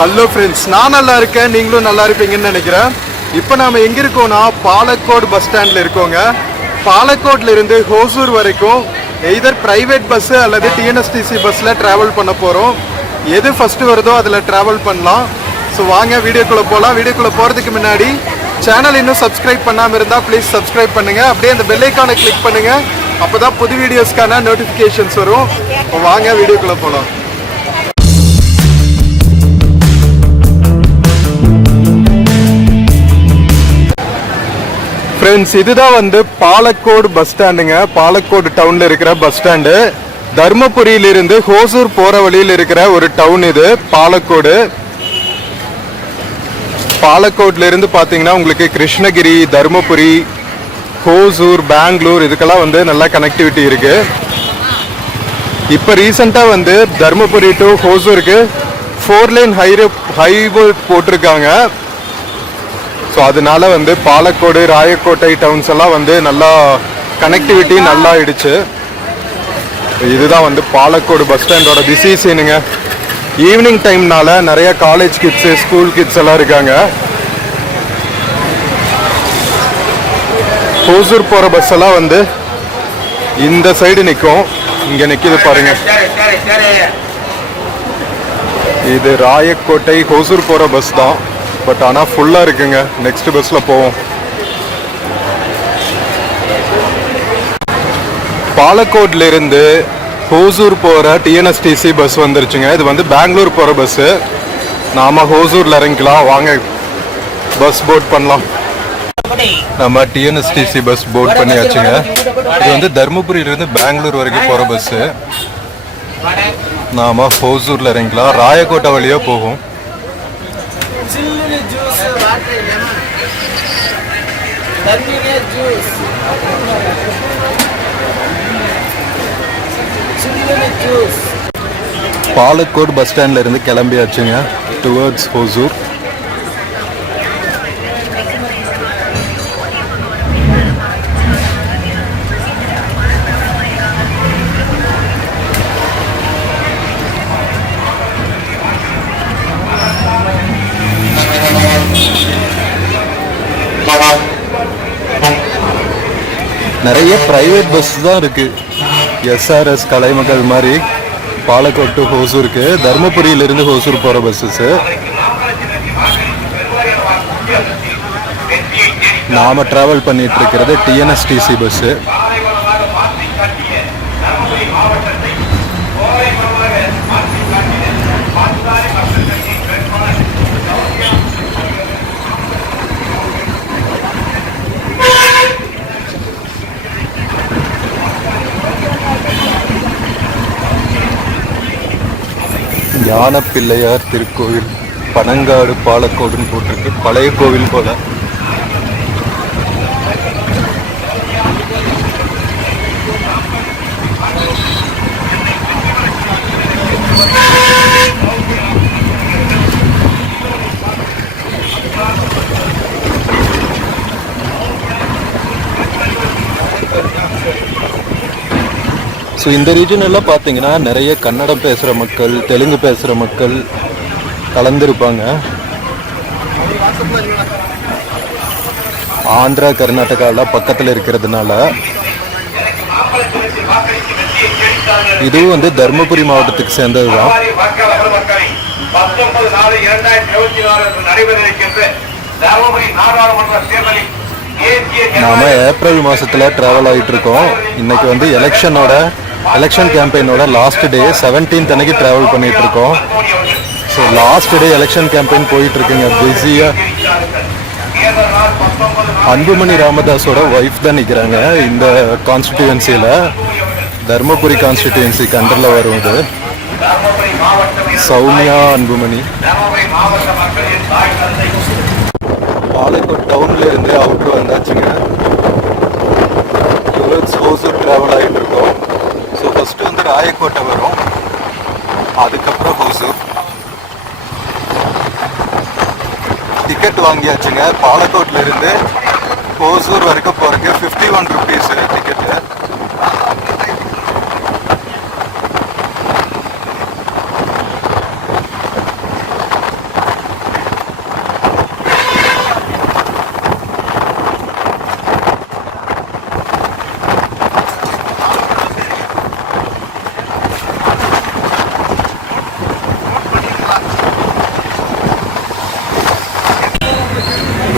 Hello friends, நான் நல்லா இருக்கேன், நீங்களும் நல்லா இருப்பீங்கன்னு நினைக்கிறேன். இப்போ நாம் எங்கே இருக்கோம்னா பாலக்கோடு பஸ் ஸ்டாண்டில் இருக்கோங்க. பாலக்கோட்ல இருந்து ஹோசூர் வரைக்கும் எய்தர் ப்ரைவேட் பஸ்ஸு அல்லது டிஎன்எஸ்டிசி பஸ்ஸில் ட்ராவல் பண்ண போகிறோம். எது ஃபஸ்ட்டு வருதோ அதில் ட்ராவல் பண்ணலாம். ஸோ வாங்க வீடியோக்குள்ளே போகலாம். வீடியோக்குள்ளே போகிறதுக்கு முன்னாடி சேனல் இன்னும் சப்ஸ்கிரைப் பண்ணாமல் இருந்தால் ப்ளீஸ் சப்ஸ்கிரைப் பண்ணுங்கள். அப்படியே அந்த பெல் ஐக்கானை கிளிக் பண்ணுங்கள். அப்போ தான் புது வீடியோஸ்க்கான நோட்டிஃபிகேஷன்ஸ் வரும். இப்போ வாங்க வீடியோக்குள்ளே போகலாம். ஃப்ரெண்ட்ஸ், இதுதான் வந்து பாலக்கோடு பஸ் ஸ்டாண்டுங்க. பாலக்கோடு டவுனில் இருக்கிற பஸ் ஸ்டாண்டு. தர்மபுரியிலிருந்து ஹோசூர் போகிற வழியில் இருக்கிற ஒரு டவுன் இது பாலக்கோடு. பாலக்கோட்ல இருந்து பார்த்தீங்கன்னா உங்களுக்கு கிருஷ்ணகிரி, தர்மபுரி, ஹோசூர், பெங்களூர் இதுக்கெல்லாம் வந்து நல்லா கனெக்டிவிட்டி இருக்கு. இப்போ ரீசெண்டாக வந்து தர்மபுரி டு ஹோசூருக்கு 4 லைன் ஹைவே போட்டிருக்காங்க. ஸோ அதனால வந்து பாலக்கோடு, ராயக்கோட்டை டவுன்ஸ் எல்லாம் வந்து நல்லா கனெக்டிவிட்டி நல்லா ஆயிடுச்சு. இதுதான் வந்து பாலக்கோடு பஸ் ஸ்டாண்டோட பிஸி சீனுங்க. ஈவினிங் டைம்னால நிறைய காலேஜ் கிட்ஸு, ஸ்கூல் கிட்ஸ் எல்லாம் இருக்காங்க. ஹோசூர் போகிற பஸ் எல்லாம் வந்து இந்த சைடு நிற்கும். இங்கே நிற்கிது பாருங்க. இது ராயக்கோட்டை ஹோசூர் போகிற பஸ் தான். பட் ஆனால் ஃபுல்லாக இருக்குங்க. நெக்ஸ்ட் பஸ்ஸில் போவோம். பாலக்கோட்ல இருந்து ஹோசூர் போகிற டிஎன்எஸ்டிசி பஸ் வந்துருச்சுங்க. இது வந்து பெங்களூர் போகிற பஸ்ஸு. நாம் ஹோசூரில் இறங்கிக்கலாம். வாங்க பஸ் போர்ட் பண்ணலாம். நம்ம டிஎன்எஸ்டிசி பஸ் போர்ட் பண்ணியாச்சுங்க. இது வந்து தர்மபுரியிலிருந்து பெங்களூர் வரைக்கும் போகிற பஸ்ஸு. நாம் ஹோசூரில் இறங்கிக்கலாம். ராயக்கோட்டை வழியாக போகும். பாலக்கோடு பஸ் ஸ்டாண்ட்ல இருந்து கிளம்பியாச்சுங்க டுவர்ட்ஸ் ஹோசூர். நிறைய பிரைவேட் பஸ் தான் இருக்கு. எஸ்ஆர்எஸ், கலைமகள் மாதிரி பாலக்கோட் டு ஹோசூருக்கு, தர்மபுரியிலிருந்து ஹோசூர் போகிற பஸ்ஸஸ். நாம டிராவல் பண்ணிட்டு இருக்கிறது டிஎன்எஸ்டிசி பஸ்ஸு. ஞானப்பிள்ளையார் திருக்கோவில், பனங்காடு, பாலக்கோடுன்னு போட்டிருக்கு. பழைய கோவில் போல. ஸோ இந்த ரீஜன் எல்லாம் பார்த்தீங்கன்னா நிறைய கன்னடம் பேசுகிற மக்கள், தெலுங்கு பேசுகிற மக்கள் கலந்துருப்பாங்க. ஆந்திரா, கர்நாடகாலாம் பக்கத்தில் இருக்கிறதுனால. இதுவும் வந்து தர்மபுரி மாவட்டத்துக்கு சேர்ந்தது தான். நாம ஏப்ரல் மாதத்தில் ட்ராவல் ஆகிட்டு இருக்கோம். இன்னைக்கு வந்து எலெக்ஷன் கேம்பெயினோட லாஸ்ட் டே 17th அன்னைக்கு ட்ராவல் பண்ணிட்டு இருக்கோம். So last day election campaign போயிட்டு இருக்குங்க பிஸியாக. அன்புமணி ராமதாஸோட ஒய்ஃப் தான் நிற்கிறாங்க இந்த கான்ஸ்டிடியூன்சியில். தர்மபுரி கான்ஸ்டிடியூன்சிக்கு அண்டரில் வரும் இது. சௌமியா அன்புமணி. பாலக்கோட் டவுன்ல இருந்து அவுட்ரு வந்தாச்சுங்க. ஹோசூர் ட்ராவல் ஆகிட்டு இருக்கோம். ஸோ ஃபஸ்ட்டு வந்து ராயக்கோட்டை வரும், அதுக்கப்புறம் ஹோசூர். டிக்கெட் வாங்கியாச்சுங்க. பாலக்கோட்ல இருந்து ஹோசூர் வரைக்கும் போகிறதுக்கு 51 rupees டிக்கெட்டு.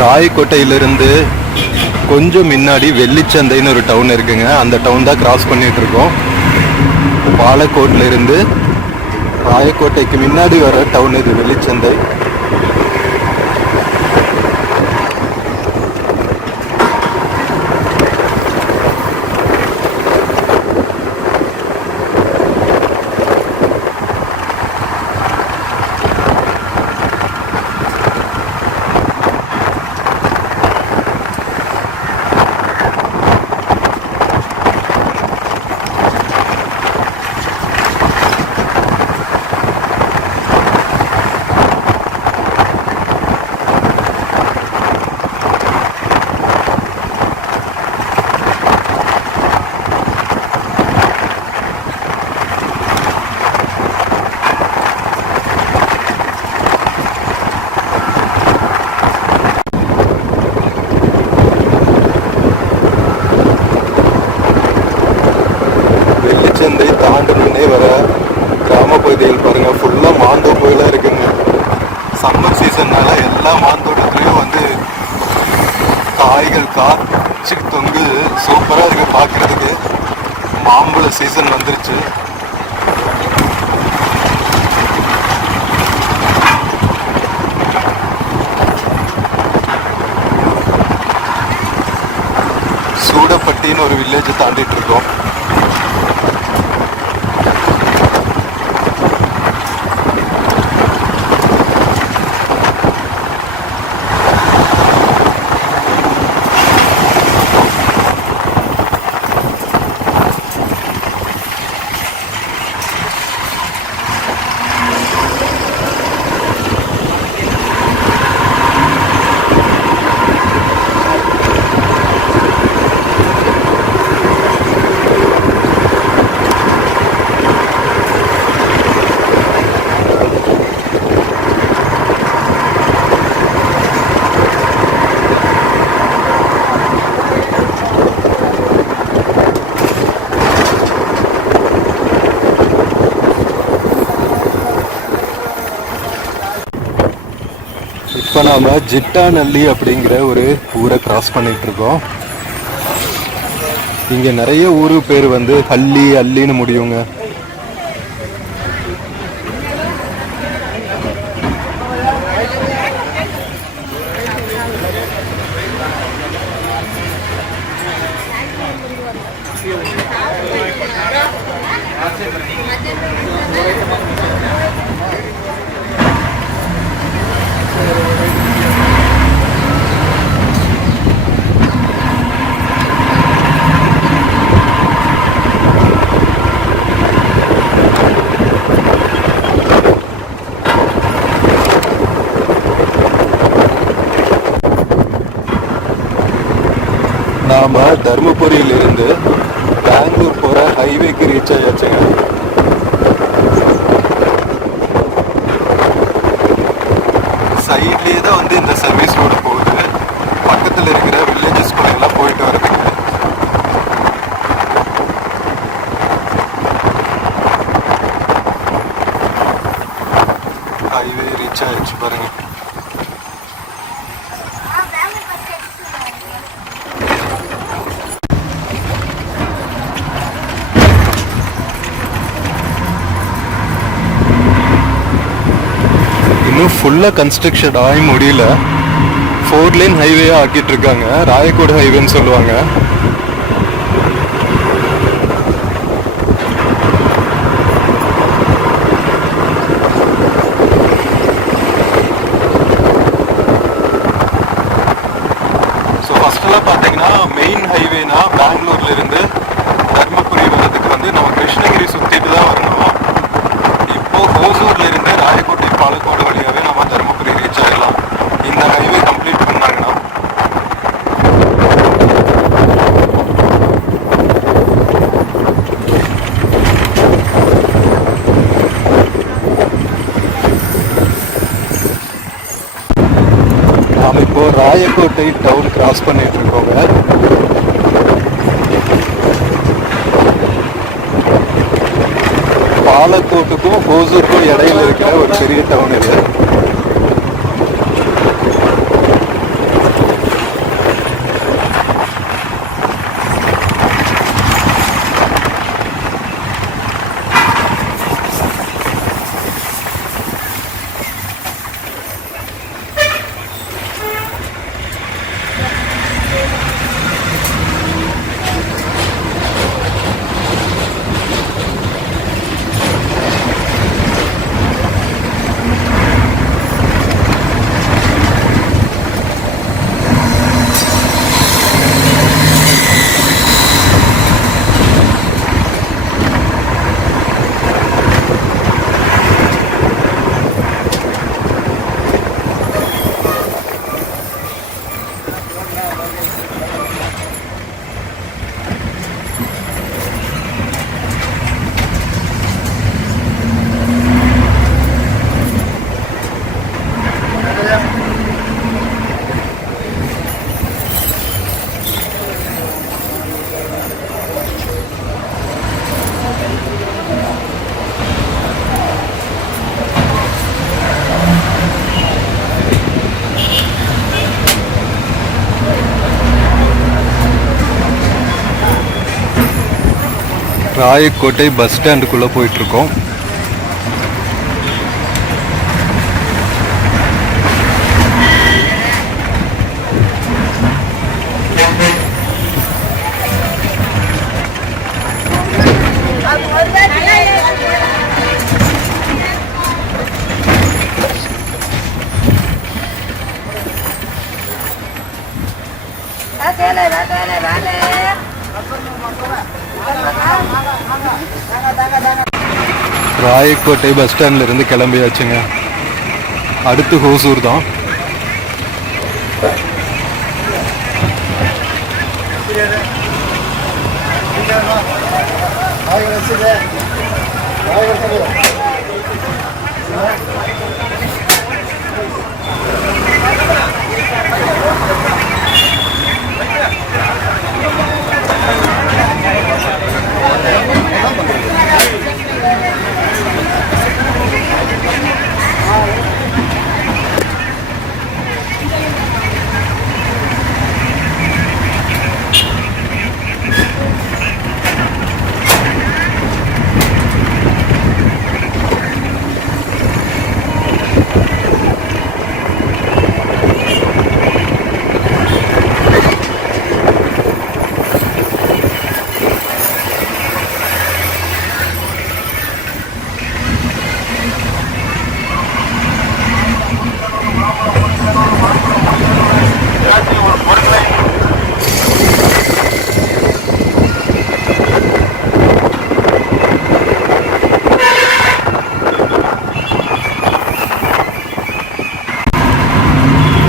ராயக்கோட்டையிலிருந்து கொஞ்சம் முன்னாடி வெள்ளிச்சந்தைன்னு ஒரு டவுன் இருக்குங்க. அந்த டவுன் தான் கிராஸ் பண்ணிட்டு இருக்கோம். பாலக்கோட்ல இருந்து ராயக்கோட்டைக்கு முன்னாடி வர டவுன் இது வெள்ளிச்சந்தை. வெள்ளிச்சந்தை தாண்டனே வர கிராம பகுதிகள் பாருங்க, ஃபுல்லா மாந்தோப்புகளா இருக்குங்க. சம்மர் சீசன்னால எல்லா மாந்தோட்டத்துலயும் வந்து காய்கள் காய்ச்சி தொங்கு சூப்பரா இருக்கு பாக்குறதுக்கு. மாம்பழ சீசன் வந்துருச்சு. சூடப்பட்டின்னு ஒரு வில்லேஜ் தாண்டிட்டு இருக்கோம். இப்போ நாம் ஜிட்டாநல்லி அப்படிங்கிற ஒரு ஊரை கிராஸ் பண்ணிட்டு இருக்கோம். இங்கே நிறைய ஊரு பேர் வந்து ஹல்லி அல்லின்னு முடியுங்க. நாம் தருமபுரியிலிருந்து பெங்களூர் போகிற ஹைவேக்கு ரீச் ஆயாச்சுங்க. சைட்லேயே தான் வந்து இந்த சர்வீஸ் ரோடு போகுது. பக்கத்தில் இருக்கிற வில்லேஜஸ் கூட எல்லாம் போயிட்டு வருதுங்க. ஹைவே ரீச் ஆயிடுச்சு பாருங்க. இன்னும் ஃபுல்லாக கன்ஸ்ட்ரக்ஷன் ஆகி முடியல. 4 லேன் ஹைவேயாக ஆக்கிட்டு இருக்காங்க. ராயக்கோடு ஹைவேன்னு சொல்லுவாங்க. ஸோ ஃபர்ஸ்டெல்லாம் பார்த்தீங்கன்னா மெயின் ஹைவேனா பெங்களூர்ல இருந்து தர்மபுரி வர்றதுக்கு வந்து நம்ம கிருஷ்ணகிரி சுற்றிட்டு தான் வரணும். இப்போ ஹோசூர்ல இருந்து ராயக்கோட்டை பாலக்கோடு வழியாவே நம்ம தருமபுரி ரீச் ஆகலாம். இந்த ஹைவே கம்ப்ளீட் பண்ணாங்கன்னா நாம் இப்போ ராயக்கோட்டை டவுன் கிராஸ் பண்ணிட்டு இருக்கோங்க. பாலக்கோட்டுக்கும் ஹோசூருக்கும் இடையில இருக்கிற ஒரு பெரிய டவுன் இது. ராயக்கோட்டை பஸ் ஸ்டாண்டுக்குள்ளே போயிட்டுருக்கோம். ராயக்கோட்டை பஸ் ஸ்டாண்ட்ல இருந்து கிளம்பியாச்சுங்க. அடுத்து ஹோசூர் தான்.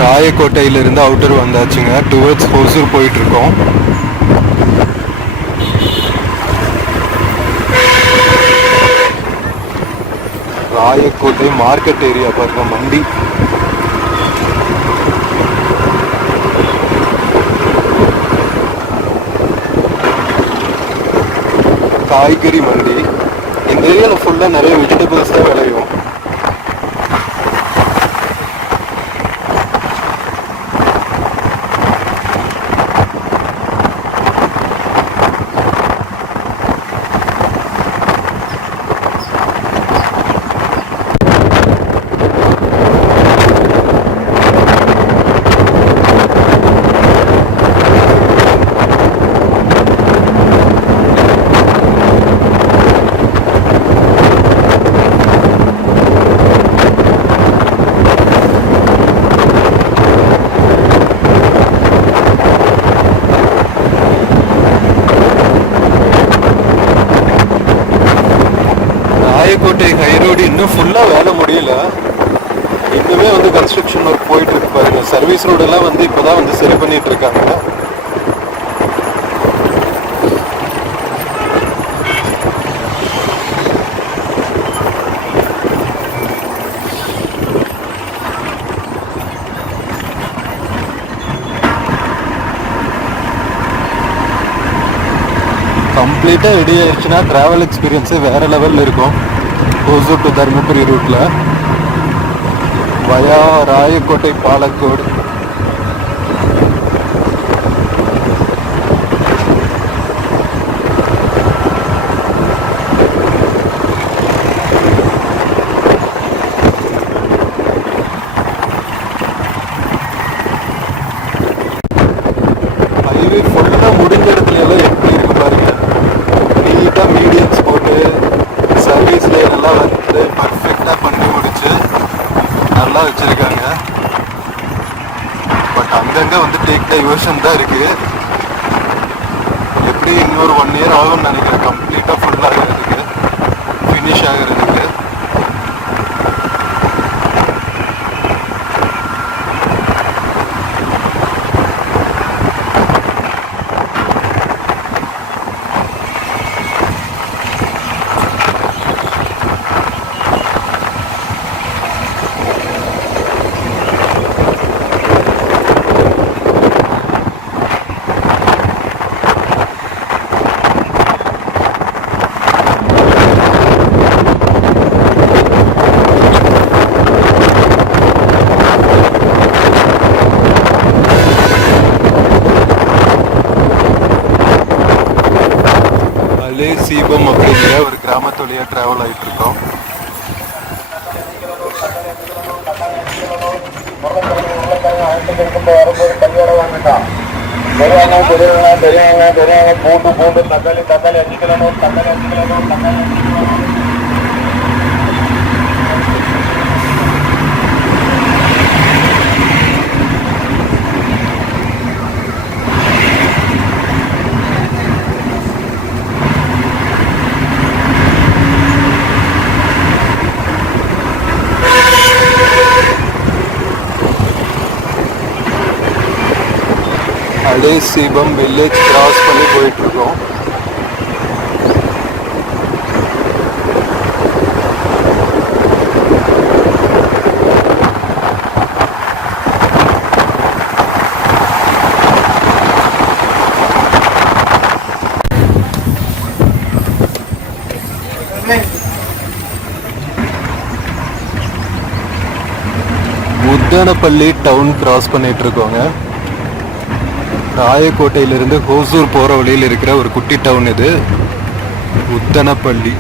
ராயக்கோட்டையிலிருந்து அவுட்டர் வந்தாச்சுங்க. டுவர்ட்ஸ் ஹோசூர் போயிட்டு இருக்கோம். ராயக்கோட்டை மார்க்கெட் ஏரியா பாருங்க, மண்டி. காய்கறி மண்டி. இந்த ஏரியாவில் ஃபுல்லாக நிறைய வெஜிடபிள்ஸ் தான் விளையும். ராயக்கோட்டை ஹைரோடு இன்னும் ஃபுல்லாக வேலை முடியல. இன்னுமே வந்து கன்ஸ்ட்ரக்ஷன் ஒர்க் போயிட்டு இருக்கு பாருங்க. சர்வீஸ் ரோடெல்லாம் வந்து இப்போதான் வந்து சரி பண்ணிட்டு இருக்காங்க. கம்ப்ளீட்டாக ரெடி ஆயிடுச்சுன்னா ட்ராவல் எக்ஸ்பீரியன்ஸே வேறு லெவலில் இருக்கும். ஹோசூர் டு தருமபுரி ரூட்டில் வயா ராயக்கோட்டை பாலக்கோடு. ஹைவே ஃபுல்லாக முடிஞ்ச இடத்துல எல்லாம் எப்படி இருக்கு பாருங்க. நீட்டாக மீடியம்ஸ் போட்டு சர்வீஸ் லைன் எல்லாம் வந்து பர்ஃபெக்டாக பண்ணி முடிச்சு நல்லா வச்சுருக்காங்க. பட் அங்கங்கே வந்து டேக் டைவர்ஷன் தான் இருக்குது. எப்படி இன்னொரு 1 இயர் ஆகும்னு நினைக்கிறேன் கம்ப்ளீட்டாக ஃபுல் ஆகிறதுக்கு, ஃபினிஷ் ஆகிறதுக்கு. சீபம் வரும்போது கையோட வாங்கட்டா. பெரியவங்க பூண்டு தக்காளி 5 கிலோ நூறு, தக்காளி 5 கிலோ நூறு, தக்காளி 5 கிலோ நூறு. அலேசீபம் வில்லேஜ் கிராஸ் பண்ணி போயிட்டுருக்கோம். முத்தனப்பள்ளி டவுன் கிராஸ் பண்ணிட்டு இருக்கோங்க. ராயக்கோட்டையிலிருந்து ஹோசூர் போகிற வழியில் இருக்கிற ஒரு குட்டி டவுன் இது உத்தனப்பள்ளி.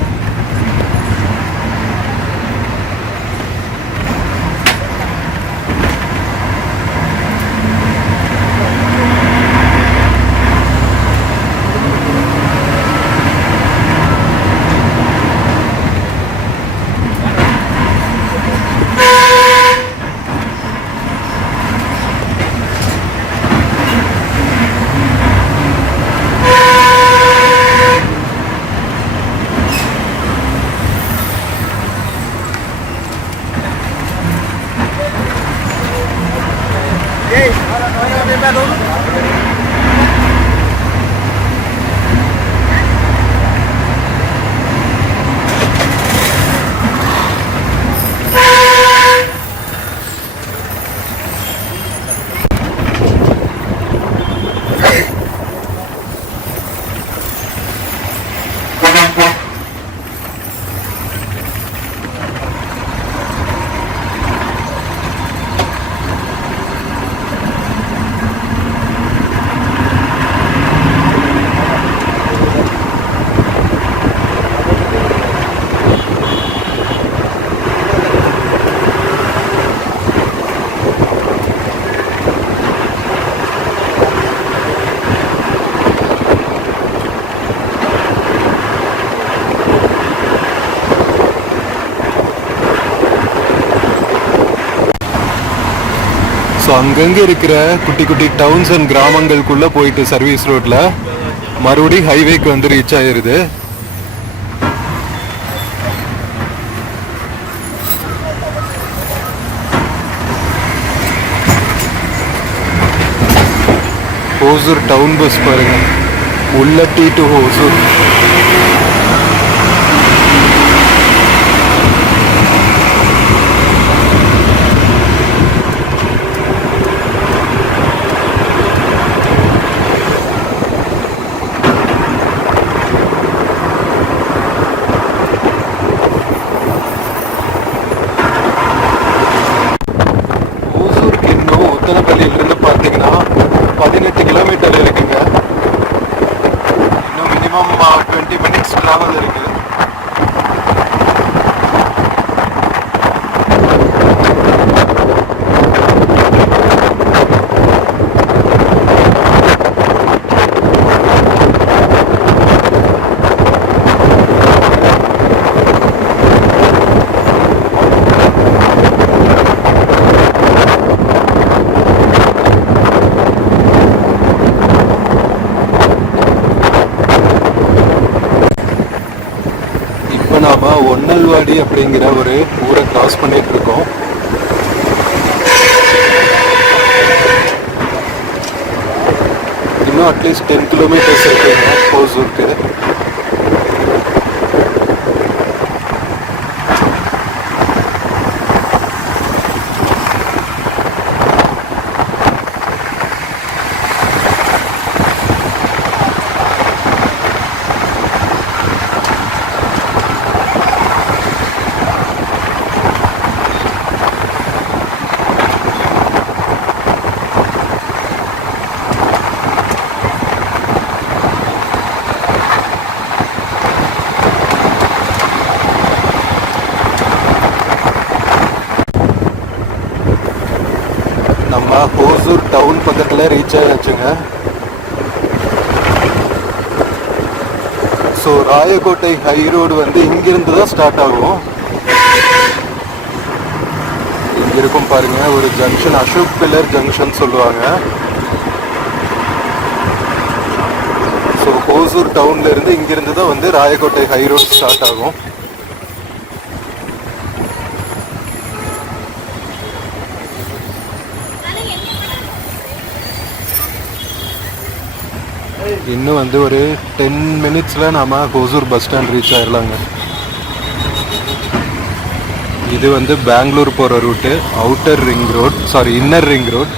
ஸோ அங்கங்கே இருக்கிற குட்டி குட்டி டவுன்ஸ் அண்ட் கிராமங்களுக்குள்ளே போயிட்டு சர்வீஸ் ரோட்டில் மறுபடியும் ஹைவேக்கு வந்து ரீச் ஆயிருது. ஹோசூர் டவுன் பஸ் பாருங்க, உள்ளட்டி டு ஹோசூர். உத்தனப்பள்ளியிலிருந்து பார்த்தீங்கன்னா 18 கிலோமீட்டர் இருக்குங்க. இன்னும் மினிமம் 20 மினிட்ஸ் ட்ராவல் இருக்கு. நாம ஒன்னல்வாடி அப்படிங்கிற ஒரு ஊரை கிராஸ் பண்ணிட்டு இருக்கோம். இன்னும் அட்லீஸ்ட் 10 கிலோமீட்டர்ஸ் இருக்குங்க ஹோசூருக்கு. நம்ம ஹோசூர் டவுன் பக்கத்தில் ரீச் ஆயாச்சுங்க. ஸோ ராயக்கோட்டை ஹை ரோடு வந்து இங்கிருந்து தான் ஸ்டார்ட் ஆகும். இங்க இருக்கும் பாருங்க ஒரு ஜங்ஷன், அசோக் பில்லர் ஜங்ஷன் சொல்லுவாங்க. ஸோ ஹோசூர் டவுன்ல இருந்து இங்கிருந்து தான் வந்து ராயக்கோட்டை ஹை ரோடு ஸ்டார்ட் ஆகும். இன்னும் வந்து ஒரு 10 மினிட்ஸ்ல நாம ஹோசூர் பஸ் ஸ்டாண்ட் ரீச் ஆயிடலாங்க. இது வந்து பெங்களூர் போகிற route, outer ring road, sorry inner ring road.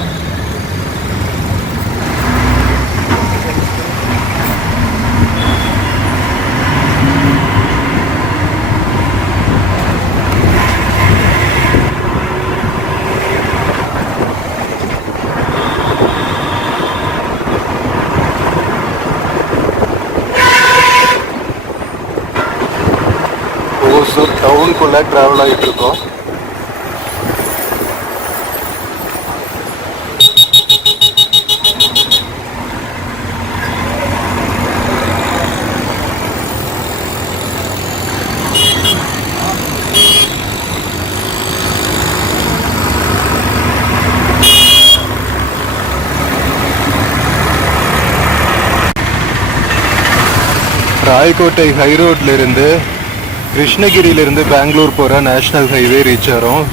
Hosur டவுனுக்குள்ளே ட்ராவல் ஆகிட்டு இருக்கோம். ராயக்கோட்டை ஹை ரோட்ல இருந்து கிருஷ்ணகிரியிலிருந்து பெங்களூர் போகிற நேஷ்னல் ஹைவே ரீச் ஆகிறோம்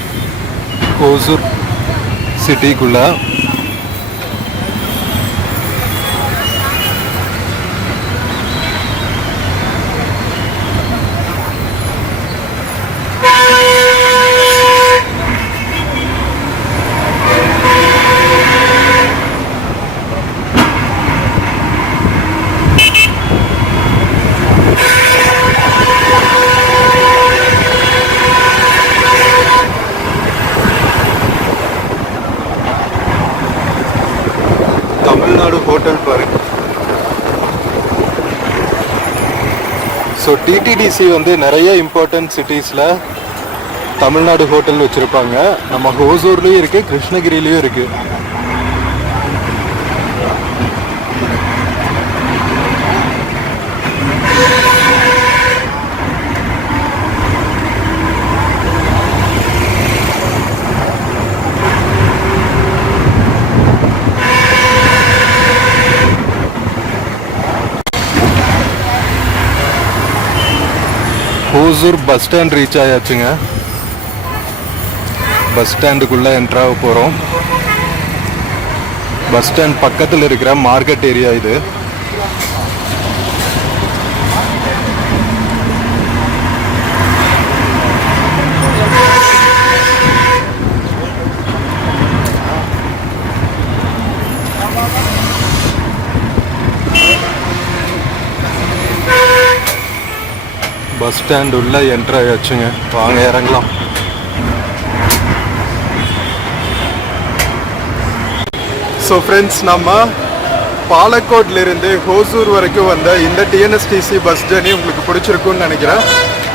ஹோசூர் சிட்டிக்குள்ள. தமிழ்நாடு ஹோட்டல் பாருங்க. ஸோ டிடிடிசி வந்து நிறைய இம்பார்ட்டன்ட் சிட்டிஸில் தமிழ்நாடு ஹோட்டல் வச்சுருப்பாங்க. நம்ம ஹோசூர்லேயும் இருக்குது, கிருஷ்ணகிரிலையும் இருக்குது. ஹோசூர் பஸ் ஸ்டாண்ட் ரீச் ஆயாச்சுங்க. பஸ் ஸ்டாண்டுக்குள்ளே என்ட்ராக போகிறோம். பஸ் ஸ்டாண்ட் பக்கத்தில் இருக்கிற மார்க்கெட் ஏரியா இது. பஸ் ஸ்டாண்ட் உள்ள என்ட்ரு ஆயாச்சுங்க. வாங்க இறங்கலாம். ஸோ ஃப்ரெண்ட்ஸ், நம்ம பாலக்கோட்லேருந்து ஹோசூர் வரைக்கும் வந்த இந்த டிஎன்எஸ்டிசி பஸ் ஜர்னி உங்களுக்கு பிடிச்சிருக்குன்னு நினைக்கிறேன்.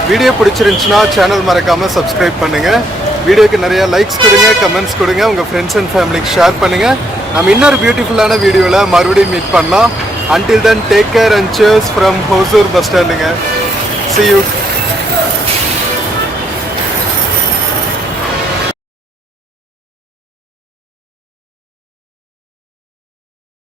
வீடியோ பிடிச்சிருந்துச்சுன்னா சேனல் மறக்காமல் சப்ஸ்கிரைப் பண்ணுங்கள். வீடியோக்கு நிறையா லைக்ஸ் கொடுங்க, கமெண்ட்ஸ் கொடுங்க, உங்கள் ஃப்ரெண்ட்ஸ் அண்ட் ஃபேமிலிக்கு ஷேர் பண்ணுங்கள். நம்ம இன்னொரு பியூட்டிஃபுல்லான வீடியோவில் மறுபடியும் மீட் பண்ணலாம். Until then, take care and cheers from Hosur bus standing. See you.